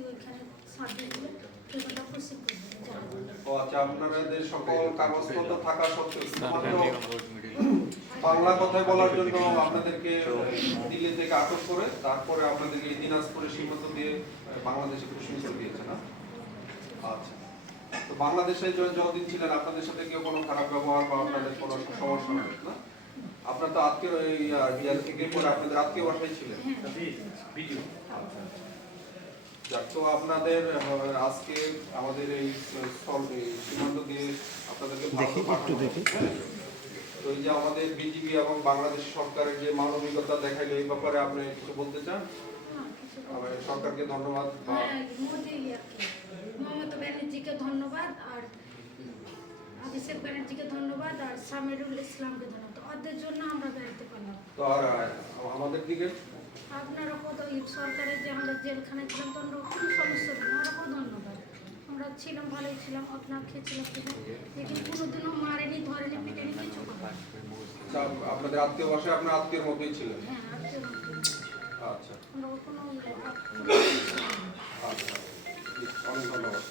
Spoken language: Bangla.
ওইখানে প্রসিড করবে ও আচ্ছা আপনাদের সকল কাগজপত্র থাকা সত্ত্বেও বাংলা কথায় বলার জন্য আপনাদেরকে দিল্লি থেকে আটক করে তারপরে আপনাদেরকে দিনাজপুরে সীমান্ত দিয়ে বাংলাদেশে দিয়েছে না? আচ্ছা। তো বাংলাদেশে যতদিন ছিলেন আপনাদের সাথে কেউ কোনো খারাপ ব্যবহার বা আপনাদের কোনো সমস্যা নেই না? আপনার তো এই আহ, থেকে পরে আপনাদের আজকে বাসায় ছিলেন। যাক তো আপনাদের আজকে আমাদের এই সীমান্ত দিয়ে আপনাদেরকে দেখি, একটু দেখি। তো এই যে আমাদের বিজিবি এবং বাংলাদেশ সরকারের যে মানবিকতা দেখাইলো এই ব্যাপারে আপনি কিছু বলতে চান আমার সরকারকে ধন্যবাদ বা হ্যাঁ। মমতা ব্যানার্জিকে ধন্যবাদ আর অভিষেক ব্যানার্জিকে ধন্যবাদ আর সামিরুল ইসলামকে ধন্যবাদ ওদের জন্য আমরা বেরোতে পারলাম তো আর আমাদের দিকে আপনারা কত সরকারের যে আমরা জেলখানায় ছিলাম তো আমরা কোনো সমস্যা নেই ওরাকেও ধন্যবাদ। আমরা ছিলাম ভালোই ছিলাম আপনার খেয়েছিলাম কিন্তু কোনোদিনও মারেনি ধরেনি পিটেনি কিছু আচ্ছা, আপনাদের আত্মীয় বাসায় আপনার আত্মীয়ের মতোই ছিলেন? হ্যাঁ আচ্ছা। আমরা কোনো আচ্ছা। অনেক ধন্যবাদ।